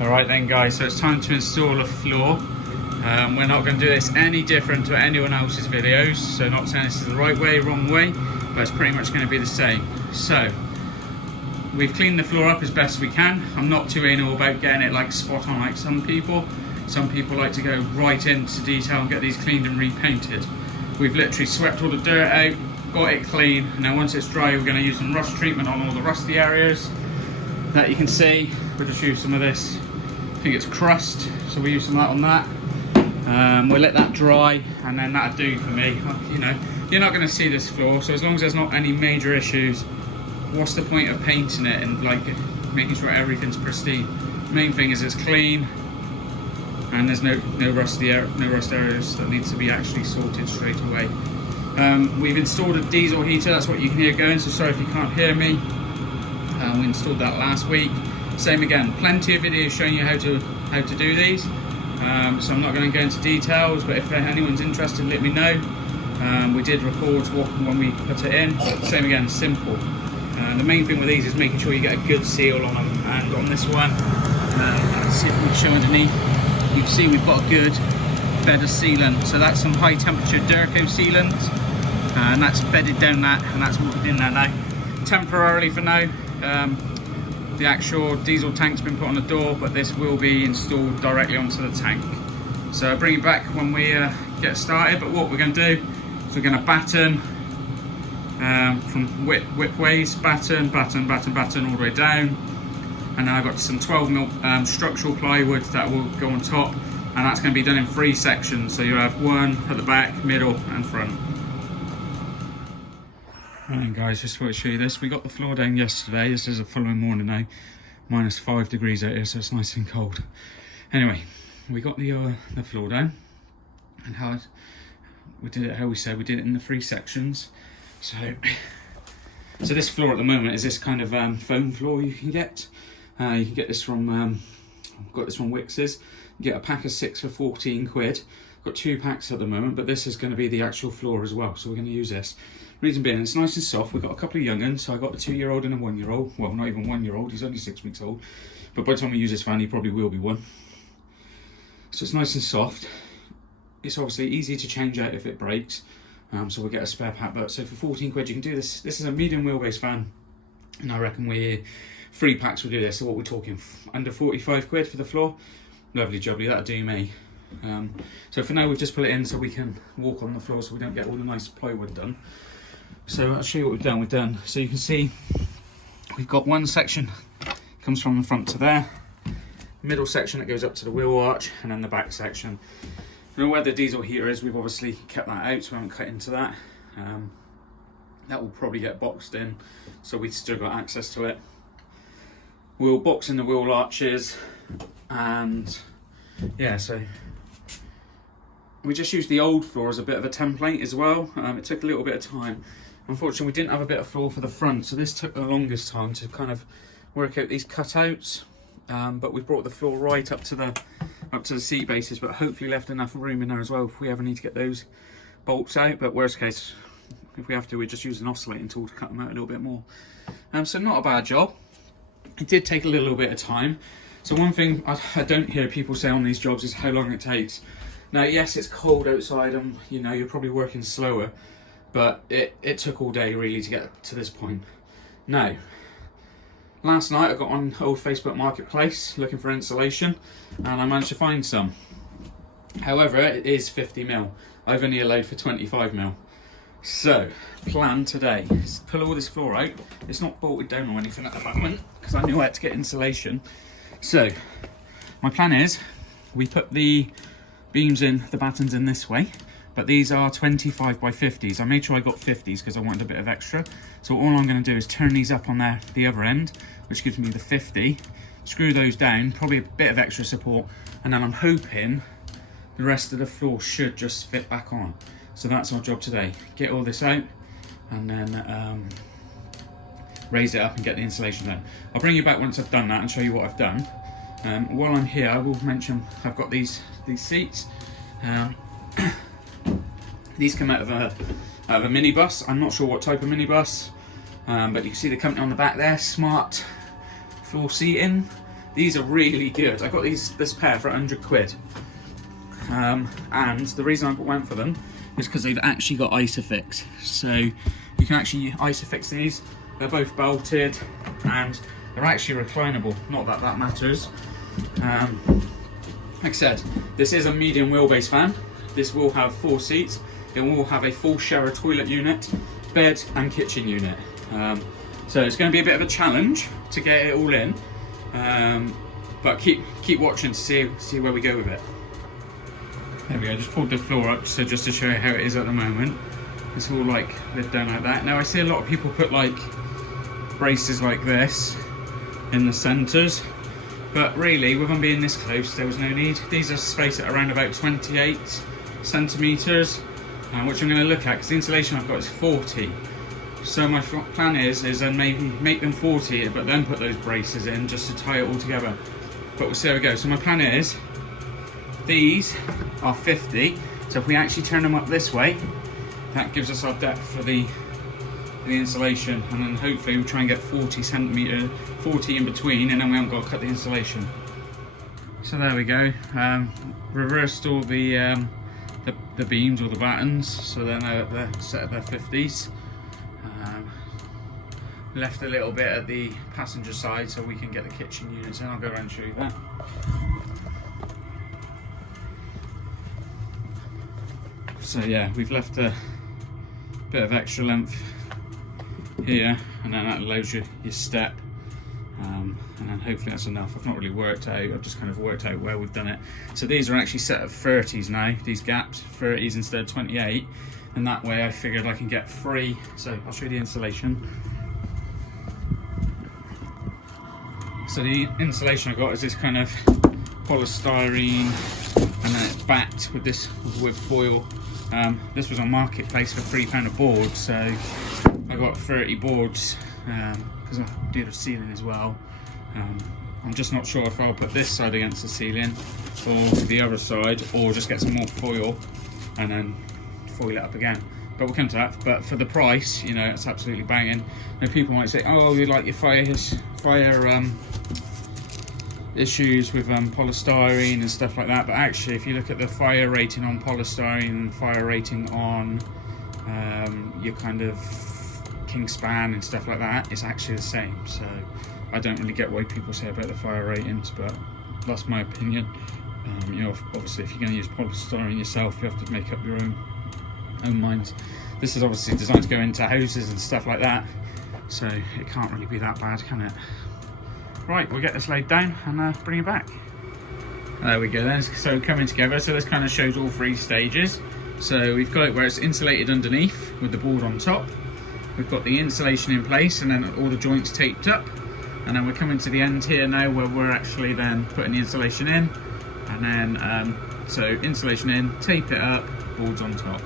Alright then guys, so it's time to install a floor. We're not going to do this any different to anyone else's videos, so not saying this is the right way, wrong way, but it's pretty much going to be the same. So, we've cleaned the floor up as best we can. I'm not too anal about getting it like spot on like some people. Some people like to go right into detail and get these cleaned and repainted. We've literally swept all the dirt out, got it clean, and then once it's dry we're going to use some rust treatment on all the rusty areas that you can see. We'll just use some of this, I think it's crust, so we use some of that on that. We'll let that dry and then that'll do for me. You know, you're not going to see this floor, so as long as there's not any major issues, what's the point of painting it and like making sure everything's pristine? Main thing is it's clean and there's no rust areas that needs to be actually sorted straight away. We've installed a diesel heater, that's what you can hear going, so sorry if you can't hear me. We installed that last week. Same again, plenty of videos showing you how to do these. So I'm not going to go into details, but if anyone's interested, let me know. We did record when we put it in. Same again, simple. The main thing with these is making sure you get a good seal on them. And on this one, let's see if we can show underneath. You can see we've got a good bed of sealant. So that's some high temperature Durco sealant, and that's bedded down that, and that's watered in there now. Temporarily for now. The actual diesel tank's been put on the door, but this will be installed directly onto the tank. So I'll bring it back when we get started, but what we're going to do is we're going to batten from whip ways, batten all the way down. And then I've got some 12mm structural plywood that will go on top, and that's going to be done in 3 sections. So you'll have one at the back, middle and front. Right guys, just want to show you this. We got the floor down yesterday. This is the following morning now. -5 degrees out here, so it's nice and cold. Anyway, we got the floor down, and we did it in the 3 sections. So this floor at the moment is this kind of foam floor you can get. You can get this from I've got this from Wix's. You get a pack of 6 for 14 quid. Got 2 packs at the moment, but this is going to be the actual floor as well, so we're going to use this. Reason being, it's nice and soft. We've got a couple of young'uns, so I've got a 2-year-old and a 1-year-old. Well, not even 1-year-old, he's only 6 weeks old. But by the time we use this fan, he probably will be 1. So it's nice and soft. It's obviously easy to change out if it breaks, so we'll get a spare pack. But so for 14 quid, you can do this. This is a medium wheelbase fan, and I reckon 3 packs will do this. So what we're talking, under 45 quid for the floor. Lovely jubbly, that'll do me. So for now, we've just put it in so we can walk on the floor, so we don't get all the nice plywood done. So I'll show you what we've done. So you can see we've got one section comes from the front to there, middle section that goes up to the wheel arch, and then the back section. You know where the diesel heater is, we've obviously kept that out, so we haven't cut into that. That will probably get boxed in, so we've still got access to it. We'll box in the wheel arches, and yeah, so we just used the old floor as a bit of a template as well. It took a little bit of time. Unfortunately, we didn't have a bit of floor for the front, so this took the longest time to kind of work out these cutouts. But we've brought the floor right up to the seat bases, but hopefully left enough room in there as well if we ever need to get those bolts out. But worst case, if we have to, we just use an oscillating tool to cut them out a little bit more. So not a bad job. It did take a little bit of time. So one thing I don't hear people say on these jobs is how long it takes. Now, yes, it's cold outside, and you know you're probably working slower, but it took all day really to get to this point. Now, last night I got on old Facebook Marketplace looking for insulation, and I managed to find some. However, it is 50mm. I've only allowed for 25mm. So, plan today is pull all this floor out. It's not bolted down or anything at the moment because I knew I had to get insulation. So, my plan is we put the beams in, the battens in this way, but these are 25 by 50s. I made sure I got 50s because I wanted a bit of extra. So all I'm going to do is turn these up on the other end, which gives me the 50, screw those down, probably a bit of extra support, and then I'm hoping the rest of the floor should just fit back on. So that's our job today. Get all this out and then raise it up and get the insulation done. I'll bring you back once I've done that and show you what I've done. While I'm here, I will mention I've got these seats. These come out of a minibus. I'm not sure what type of minibus, but you can see the company on the back there, Smart Floor Seating. These are really good. I got this pair for 100 quid. And the reason I went for them is because they've actually got Isofix. So you can actually Isofix these. They're both bolted and they're actually reclinable. Not that that matters. Like I said, this is a medium wheelbase van. This will have 4 seats. It will have a full shower toilet unit, bed and kitchen unit. So it's going to be a bit of a challenge to get it all in. But keep watching to see where we go with it. There we go, just pulled the floor up so just to show you how it is at the moment. It's all like lid down like that. Now I see a lot of people put like braces like this in the centres, but really with them being this close there was no need. These are spaced at around about 28 centimetres, which I'm going to look at because the insulation I've got is 40. So my plan is then maybe make them 40 but then put those braces in just to tie it all together. But we'll see how we go. So my plan is, these are 50, so if we actually turn them up this way, that gives us our depth for the insulation, and then hopefully we'll try and get 40 in between, and then we haven't got to cut the insulation. So there we go. Reversed all the beams or the battens, so then they're set at their 50s. Left a little bit at the passenger side so we can get the kitchen units in. I'll go around and show you that. So yeah, we've left a bit of extra length here, and then that allows you your step, and then hopefully that's enough. I've not really worked out, I've just kind of worked out where we've done it. So these are actually set at 30s now, these gaps, 30s instead of 28, and that way I figured I can get 3. So I'll show you the insulation. So the insulation I got is this kind of polystyrene, and then it's backed with this wood foil. This was on Marketplace for £3 a board, so I got 30 boards because I do the ceiling as well. I'm just not sure if I'll put this side against the ceiling or the other side, or just get some more foil and then foil it up again. But we'll come to that. But for the price, you know, it's absolutely banging. Now people might say, oh, you like your fire issues with polystyrene and stuff like that, but actually if you look at the fire rating on polystyrene and fire rating on your kind of Kingspan and stuff like that, it's actually the same. So I don't really get what people say about the fire ratings, but that's my opinion. You know, obviously if you're going to use polystyrene yourself, you have to make up your own minds. This is obviously designed to go into houses and stuff like that, so it can't really be that bad, can it? Right, we'll get this laid down and bring it back. There we go then, so coming together. So this kind of shows all 3 stages. So we've got it where it's insulated underneath with the board on top. We've got the insulation in place and then all the joints taped up. And then we're coming to the end here now where we're actually then putting the insulation in. And then, so insulation in, tape it up, boards on top.